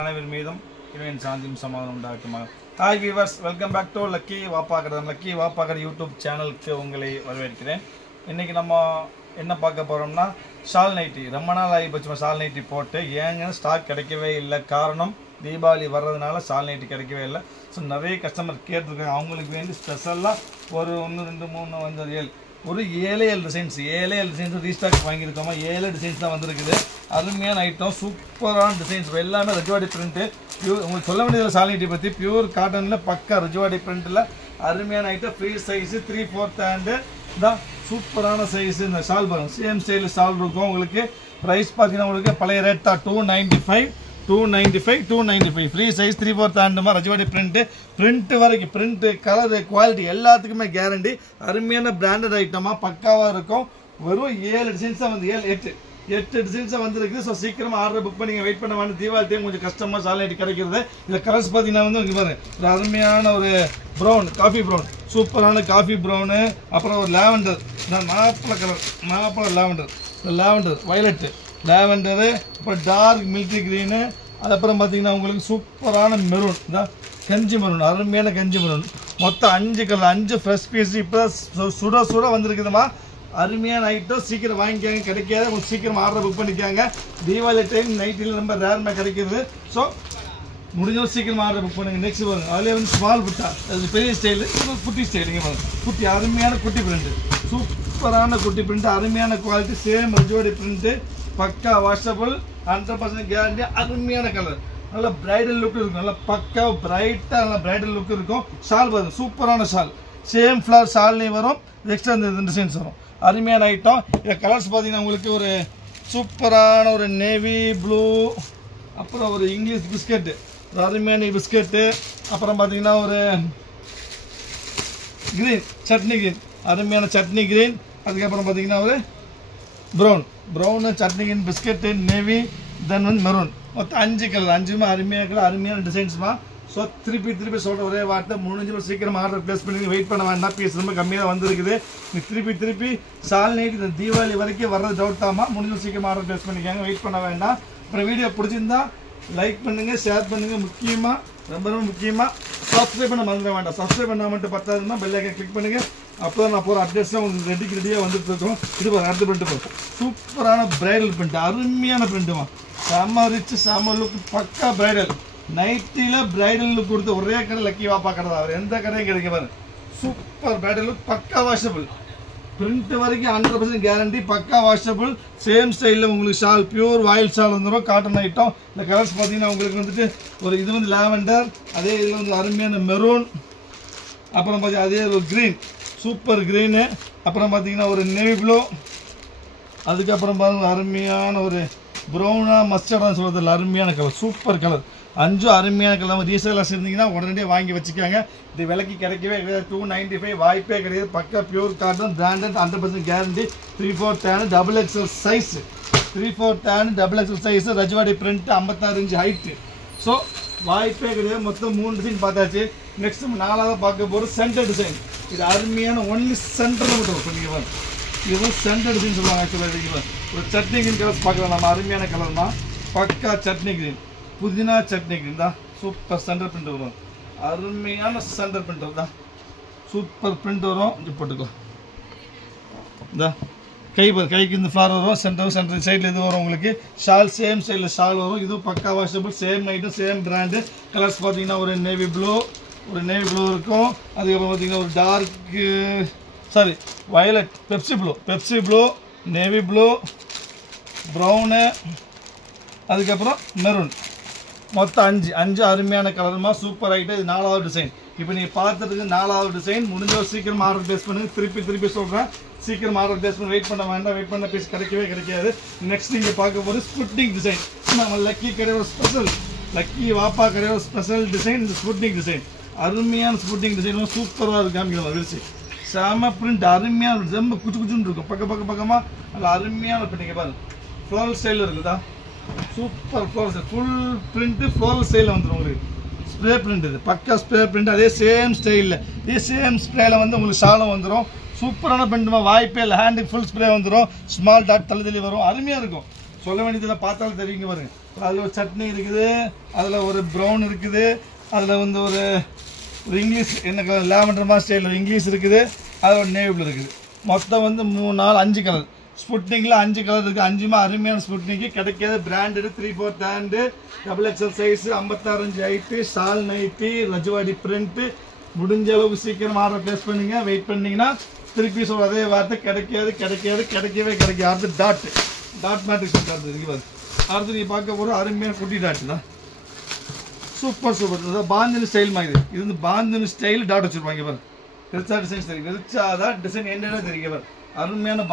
அனைவரின் மீதும் இறைவன் சாந்தியும் சமாதானம் உண்டாகட்டுமாக. Hi viewers, welcome back to lucky Vappakadai YouTube சேனலுக்கு உங்களை வரவேற்கிறேன். இன்றைக்கி நம்ம என்ன பார்க்க போகிறோம்னா ஷால் நைட்டி. ரொம்ப நாள் ஆகி போச்சு ஷால் நைட்டி போட்டு. ஏங்க ஸ்டாக் கிடைக்கவே இல்லை. காரணம் தீபாவளி வர்றதுனால ஷால் நைட்டி கிடைக்கவே இல்லை. ஸோ நிறைய கஸ்டமர் கேட்டிருக்காங்க. அவங்களுக்கு வேண்டி ஸ்பெஷலாக ஒரு 1 2 3 5 7 ஒரு 7 டிசைன்ஸ் ரீஸ்டாக் வாங்கியிருக்கோமா. 7 டிசைன்ஸ் தான் வந்திருக்குது. அருமையான ஐட்டம், சூப்பரான டிசைன்ஸ், எல்லாமே ரஜவாடி பிரிண்ட்டு. உங்களுக்கு சொல்ல வேண்டியது ஷால் நைட்டி பற்றி. பியூர் காட்டனில் பக்கா ரஜவாடி பிரிண்ட்டில் அருமையான ஐட்டம். ஃப்ரீ சைஸு 3/4 ஹேண்டு தான். சூப்பரான சைஸு. இந்த ஷால் பாருங்கள், சேம் ஸ்டைலில் ஷால் இருக்கும். உங்களுக்கு ப்ரைஸ் பார்த்தீங்கன்னா உங்களுக்கு பழைய ரேட் தான் 295 ஃப்ரீ சைஸ் 3/4 ஹேண்டுமா. ரஜவாடி பிரிண்ட்டு வரைக்கும் பிரிண்ட்டு கலரு குவாலிட்டி எல்லாத்துக்குமே கேரண்டி. அருமையான பிராண்டட் ஐட்டமாக பக்காவாக இருக்கும். வெறும் 7 டிசைன்ஸ் தான் வந்து 8 டிசைன்ஸ் தான் வந்துருக்குது. ஸோ சீக்கிரமாக ஆர்டர் புக் பண்ணி வெயிட் பண்ண வேண்டாம். தீபாவளி டைம் கொஞ்சம் கஷ்டமாக ஷால் நைட்டி கிடைக்கிறது. இந்த கலர்ஸ் பார்த்தீங்கன்னா வந்து இங்கே பாருங்க, ஒரு அருமையான ஒரு ப்ரௌன், காஃபி ப்ரௌன், சூப்பரான காஃபி ப்ரௌனு. அப்புறம் ஒரு லேவண்டர், மாப்பிள லேவண்டர் வயலட்டு லேவண்டரு, அப்புறம் டார்க் மில்கி க்ரீனு. அதுக்கப்புறம் பார்த்தீங்கன்னா உங்களுக்கு சூப்பரான மெரூன், இதான் கஞ்சி மெரூன், அருமையான கஞ்சி மெரூன். மொத்தம் 5 கலர், 5 ஃப்ரெஷ் பீஸ். இப்போ சுட வந்திருக்குதுமா. அருமையான ஐட்டம். சீக்கிரம் வாங்கிக்காங்க. கிடைக்காத உங்களுக்கு சீக்கிரம் ஆர்டர் புக் பண்ணிக்காங்க. தீபாவளி டைம் நைட்டில் ரொம்ப ரேர்மாக கிடைக்கிறது. ஸோ முடிஞ்சவங்க சீக்கிரம் ஆர்டர் புக் பண்ணுங்கள். நெக்ஸ்ட் பாருங்க, அதிலே வந்து ஸ்மால் புட்டா, அது பெரிய ஸ்டைலு, குட்டி ஸ்டைலுங்க பாருங்க. குட்டி, அருமையான குட்டி பிரிண்ட்டு, சூப்பரான குட்டி பிரிண்ட்டு, அருமையான குவாலிட்டி, சேம் ரஜவாடி பிரிண்ட்டு, பக்கா வாஷபிள், 100% கேரண்டி. அருமையான கலர், நல்ல பிரைடல் லுக் இருக்கும். நல்லா பக்கா பிரைட்டாக நல்ல பிரைடல் லுக் இருக்கும். ஷால் பாருங்க, சூப்பரான ஷால், சேம் ஃப்ளவர் ஷால்லையும் வரும். எக்ஸ்ட்ரா இந்த டிசைன்ஸ் வரும். அருமையான ஐட்டம். இந்த கலர்ஸ் பார்த்தீங்கன்னா உங்களுக்கு ஒரு சூப்பரான ஒரு நேவி ப்ளூ, அப்புறம் ஒரு இங்கிலீஷ் பிஸ்கெட்டு, ஒரு அருமையான பிஸ்கெட்டு. அப்புறம் பார்த்தீங்கன்னா ஒரு க்ரீன், சட்னி க்ரீன், அருமையான சட்னி க்ரீன். அதுக்கப்புறம் பார்த்தீங்கன்னா ஒரு brown, chutney green, biscuit, navy, then வந்து மெரூன். மொத்தம் 5 கலர், 5மே அருமையான கலர், அருமையான டிசைன்ஸ்மா. ஸோ திருப்பி சொல்கிற ஒரே வார்த்தை, முடிஞ்சு சீக்கிரம் ஆர்டர் ப்ளேஸ் பண்ணி வெயிட் பண்ண வேண்டாம். பீஸ் ரொம்ப கம்மியாக வந்துருக்குது. திருப்பி ஷால் நைட்டி இந்த தீபாவளி வரைக்கும் வர்றது டவுட்டாமா. முடிஞ்சு சீக்கிரம் ஆர்டர் ப்ளேஸ் பண்ணிக்காங்க. வெயிட் பண்ண வேண்டாம். அப்புறம் வீடியோ பிடிச்சிருந்தா லைக் பண்ணுங்கள், ஷேர் பண்ணுங்கள். முக்கியமாக ரொம்ப முக்கியமாக சப்ஸ்கிரைப் பண்ண மறந்துட வேண்டாம். சப்ஸ்கிரைப் பண்ணால் மட்டும் பத்தாதுன்னா பெல் ஐக்கன் கிளிக் பண்ணுங்கள். அப்போ தான் நான் போகிற அப்டேட்ஸ்லாம் உங்களுக்கு ரெடியாக வந்துட்டு இருக்கோம். இது பாருங்க, அடுத்த பிரிண்ட் பாருங்க, சூப்பரான பிரைடல் பிரிண்ட், அருமையான பிரிண்ட்டுமா. செம்ம ரிச்சு, செம்ம லுக், பக்கா பிரைடல். நைட்டியில் பிரைடல் லுக் கொடுத்து ஒரே கடை லக்கி வாப்பா கடை தான். அவர் எந்த கடையும் கிடைக்க பாருங்க. சூப்பர் பிரைடல் லுக், பக்கா வாஷபிள், பிரிண்ட் வரைக்கும் 100% கேரண்டி, பக்கா வாஷபிள். சேம் ஸ்டைலில் உங்களுக்கு ஷால், பியூர் வாயில் ஷால் வந்துடும். Cotton item. இந்த கலர்ஸ் பார்த்தீங்கன்னா உங்களுக்கு வந்துட்டு ஒரு இது வந்து லேவண்டர், அதே இதில் வந்து அருமையான மெரூன், அப்புறம் பார்த்தீங்கன்னா அதே ஒரு க்ரீன், சூப்பர் க்ரீனு. அப்புறம் பார்த்தீங்கன்னா ஒரு நேவி ப்ளூ, அதுக்கப்புறம் பாருங்க அருமையான ஒரு ப்ரௌனாக மஸ்டர்டாக சொல்கிறதில்ல, அருமையான கலர், சூப்பர் கலர். 5 அருமையான கலர். ரீசேலர்ஸ் இருந்தீங்கன்னா உடனடியாக வாங்கி வச்சுக்காங்க. இது விலைக்கு கிடைக்கவே கிடையாது. 295 வாய்ப்பே கிடையாது. பக்கா pure cotton, branded, 100% guarantee. 3/4 hand, XXL size, 3/4 hand, XXL size, Rajwadi print, 56 inch height. So வாய்ப்பே கிடையாது. மொத்தம் 3 டிசைன் பார்த்தாச்சு. நெக்ஸ்ட் 4வது பார்க்க போகிறது சென்டர் டிசைன். இது அருமையான ஒன்லி சென்டரில் மட்டும் பண்ணிக்குவாங்க. இதுவும் சென்டர் டிசைன் சொல்லுவாங்க. ஆக்சுவலாக ஒரு சட்னி கிரீன் கலர்ஸ் பார்க்கலாம். நம்ம அருமையான கலர் தான், பக்கா சட்னி கிரீன், புதினா சட்னி கிரீன் தான். சூப்பர் சென்டர் பிரிண்ட் வரும். அருமையான சென்டர் பிரிண்ட் தான், சூப்பர் பிரிண்ட் வரும். இது போட்டுக்கலாம். இந்த கைக்கு இந்த ஃப்ளார் வரும். சென்டர் சைடில் இது வரும். உங்களுக்கு ஷால் சேம் சைடில் ஷால் வரும். இதுவும் பக்கா washable, same item, same brand. Colours பார்த்தீங்கன்னா ஒரு நேவி ப்ளூ இருக்கும். அதுக்கப்புறம் பார்த்தீங்கன்னா ஒரு dark violet, Pepsi blue, navy blue, brown, அதுக்கப்புறம் மெரூன். மொத்தம் 5 அருமையான கலருமா. Super item. இது 4வது டிசைன். இப்போ நீங்கள் பார்த்துட்டு 4வது டிசைன். முடிஞ்ச சீக்கிரம் ஆர்டர் ப்ளேஸ் பண்ணுங்கள். திருப்பி சொல்கிறேன், சீக்கிரம் ஆர்டர் ப்ளேஸ் பண்ணி வெயிட் பண்ண வேண்டாம். வெயிட் பண்ண பீஸ் கிடைக்கவே கிடைக்காது. நெக்ஸ்ட் நீங்கள் பார்க்க போது ஸ்புட்னிக் டிசைன். நம்ம லக்கி கடையோட ஸ்பெஷல், லக்கி வாப்பா கடையோட ஸ்பெஷல் டிசைன் இந்த ஸ்புட்னிக் டிசைன். அருமையான ஸ்புட்னிக் டிசைன், சூப்பராக இருக்கும். காமிக்கலாம் விரிச்சு, செம பிரிண்ட், அருமையான, ரொம்ப குச்சுன்னு இருக்கும். பக்கமாக நல்ல அருமையான பிரிண்ட். பாருங்க, ஃப்ளோரல் ஸ்டைலில் இருக்குதா, super floral style, full print floral ஸ்டைலில் வந்துடும் உங்களுக்கு. ஸ்ப்ரே பிரிண்ட், இது பக்கா ஸ்ப்ரே பிரிண்ட். அதே சேம் ஸ்டைலில், ஸ்ப்ரேயில் வந்து உங்களுக்கு ஷாலும் வந்துடும். சூப்பரான பிரிண்ட்டுமா. வாய்ப்பே இல்லை. ஹேண்டுக்கு ஃபுல் ஸ்ப்ரே வந்துடும். ஸ்மால் டாட் தள்ளி வரும். அருமையாக இருக்கும். சொல்ல வேண்டியதுல பார்த்தாலும் தெரியுங்க பாருங்க. அதில் ஒரு சட்னி இருக்குது, அதில் ஒரு ப்ரௌன் இருக்குது, அதில் வந்து ஒரு இங்கிலீஷ் என்ன கலர் லாவெண்டர் மாதிரி ஸ்டைலில் இங்கிலீஷ் இருக்குது, அதில் ஒரு நேவி ப்ளூ இருக்குது. மொத்தம் வந்து 3 4 5 கலர். ஸ்புட்னிக்கில் 5 கலர் இருக்குது. 5மே அருமையான ஸ்புட்னிக்கு கிடைக்காது. Branded 3/4 hand, XXL size, 56 inch height, shawl nightie, Rajwadi print. முடிஞ்ச அளவுக்கு சீக்கிரம் ஆர்டர் ப்ளேஸ் பண்ணுங்க. வெயிட் பண்ணிங்கன்னா திருப்பி சொல்கிற அதே வார்த்தை கிடைக்கவே. அடுத்து டாட் மேட்ரிக்ஸ் அடுத்து அடுத்து நீங்கள் பார்க்க போகிற அருமையான குட்டி டாட் தான். சூப்பர். பாந்தினி ஸ்டைல் மாதிரி இது வந்து பாந்தினி ஸ்டைல் டாட் வச்சுருப்பாங்க பாரு. பெருசா டிசைன்ஸ் தெரியும், பெருசாதான் டிசைன் என்னென்ன தெரியும் பாரு. அருமையான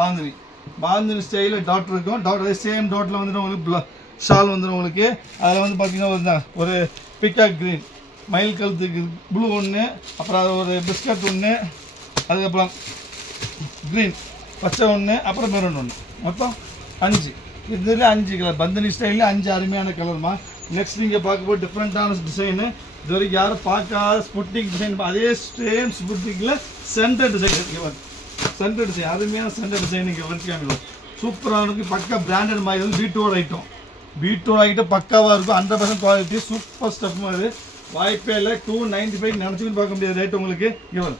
பாந்தினி ஸ்டைலில் டாட் இருக்கும். டாட் அதே சேம் டாட்டில் வந்துடும் உங்களுக்கு. ஷால் வந்துடும் உங்களுக்கு. அதில் வந்து பார்த்தீங்கன்னா ஒரு பிகாக் க்ரீன், மயில் கழுத்துக்கு ப்ளூ ஒன்று, அப்புறம் அது ஒரு பிஸ்கட் ஒன்று, அதுக்கப்புறம் க்ரீன் பச்சை ஒன்று, அப்புறம் மெரூன் ஒன்று. மொத்தம் 5. இதில் 5 கலர். பந்தினி ஸ்டைலில் 5 அருமையான கலர்மா. நெக்ஸ்ட் நீங்கள் பார்க்க போது டிஃப்ரெண்ட்டான டிசைனு. இது வரைக்கும் யாரும் பார்க்காத ஸ்புட்னிக் டிசைன். அதே சேம் ஸ்புட்னிக்கில் சென்டர் டிசைன் இருக்குது. சென்டர் டிசைன் அருமையான சென்டர் டிசைன் இங்கே வச்சுக்காங்க. சூப்பராக இருக்குது. பக்கா பிராண்டட் மாதிரி வந்து பீட்டோட ஐட்டம் பக்காவாக இருக்கும். 100% குவாலிட்டி. சூப்பர் ஸ்டஃப் மாதிரி வாய்ப்பே இல்லை. 295 நினச்சிக்கின்னு பார்க்க முடியாது ரேட் உங்களுக்கு. இவர்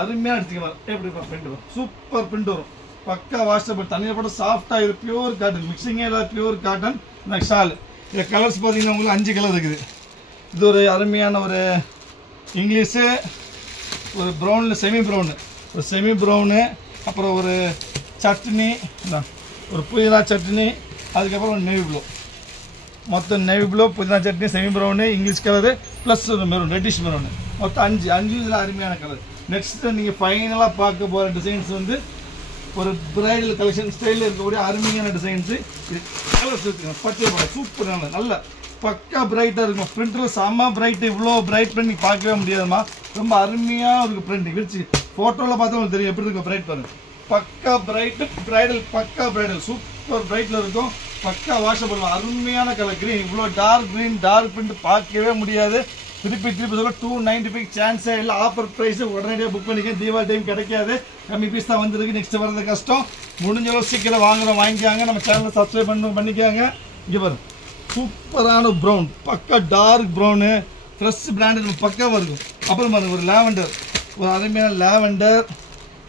அருமையாக எடுத்துக்கலாம். எப்படி பிரிண்ட் வரும், சூப்பர் பிரிண்ட் வரும். பக்கா வாஷபிள், தண்ணியில் போட்டு சாஃப்டாக. இது பியூர் காட்டன், மிக்சிங்கே இல்லாத பியூர் காட்டன். இந்த ஷால் இந்த கலர்ஸ் பார்த்தீங்கன்னா உங்களுக்கு 5 கலர் இருக்குது. இது ஒரு அருமையான ஒரு இங்கிலீஷு, ஒரு ப்ரௌனில் செமி ப்ரௌனு, அப்புறம் ஒரு சட்னி, ஒரு புதினா சட்னி, அதுக்கப்புறம் ஒரு நேவி ப்ளூ. மொத்தம் நேவி ப்ளூ, புதினா chutney, semi brown, English colour plus ஒரு மெரூன், ரெட்டிஷ் மெரூனு. மொத்தம் 5 இதில் அருமையான கலர். நெக்ஸ்ட்டு நீங்கள் ஃபைனலாக பார்க்க போகிற டிசைன்ஸ் வந்து ஒரு பிரைடல் கலெக்ஷன் ஸ்டைலில் இருக்கக்கூடிய அருமையான டிசைன்ஸு. இது கலர்ஸ் இருக்குங்க. பச்சை சூப்பரான நல்ல பக்கா பிரைட்டாக இருக்கும். பிரிண்டில் செம்ம பிரைட்டு. இவ்வளோ பிரைட் பண்ணி பார்க்கவே முடியாதுமா. ரொம்ப அருமையாக இருக்குது பிரிண்ட். விரிச்சு ஃபோட்டோவில் பார்த்தா உங்களுக்கு தெரியும் எப்படி இருக்கும் பிரைட் பாருங்க. பக்கா பிரைட்டு, பக்கா பிரைடல் சூப்பர் பிரைட்டில் இருக்கும். பக்கா வாஷபிள், அருமையான கலர் க்ரீன். இவ்வளோ டார்க் பிரிண்ட் பார்க்கவே முடியாது. திருப்பி சொல்ல 295 சான்ஸே இல்லை. ஆஃபர் ப்ரைஸ் உடனடியாக புக் பண்ணிக்க. தீபாவளி டைம் கிடைக்காது. கம்மி பீஸ் தான் வந்துருக்கு. நெக்ஸ்ட் வரது கஷ்டம். முடிஞ்ச அளவு சீக்கிரம் வாங்கிக்காங்க. நம்ம சேனலை சப்ஸ்கிரைப் பண்ணிக்காங்க. இங்கே பாருங்க சூப்பரான ப்ரௌன், பக்கா டார்க் ப்ரௌனு, ஃப்ரெஷ் பிராண்டட் பக்காவாக இருக்கும். அப்புறம் பாருங்க ஒரு லாவெண்டர், ஒரு அருமையான லாவெண்டர்,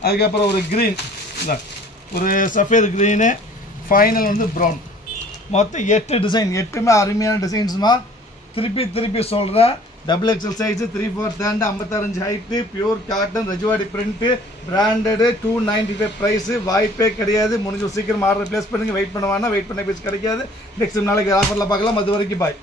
அதுக்கப்புறம் ஒரு க்ரீன், ஒரு சஃபேர் க்ரீனு, ஃபைனல் வந்து ப்ரௌன். மொத்தம் 8 டிசைன். 8மே அருமையான டிசைன்ஸுமா. திருப்பி சொல்கிறேன். XXL size, 3/4 hand, 56 inch height, pure cotton, Rajwadi print, branded, 295 price. வாய்ப்பே கிடையாது. முடிஞ்ச சீக்கிரம் ஆர்டர் ப்ளேஸ் பண்ணுங்கள். வெயிட் பண்ண பீஸ் கிடைக்காது. நெக்ஸ்ட் நாளைக்கு ஆஃபரில் பார்க்கலாம். அது வரைக்கும் பாய்.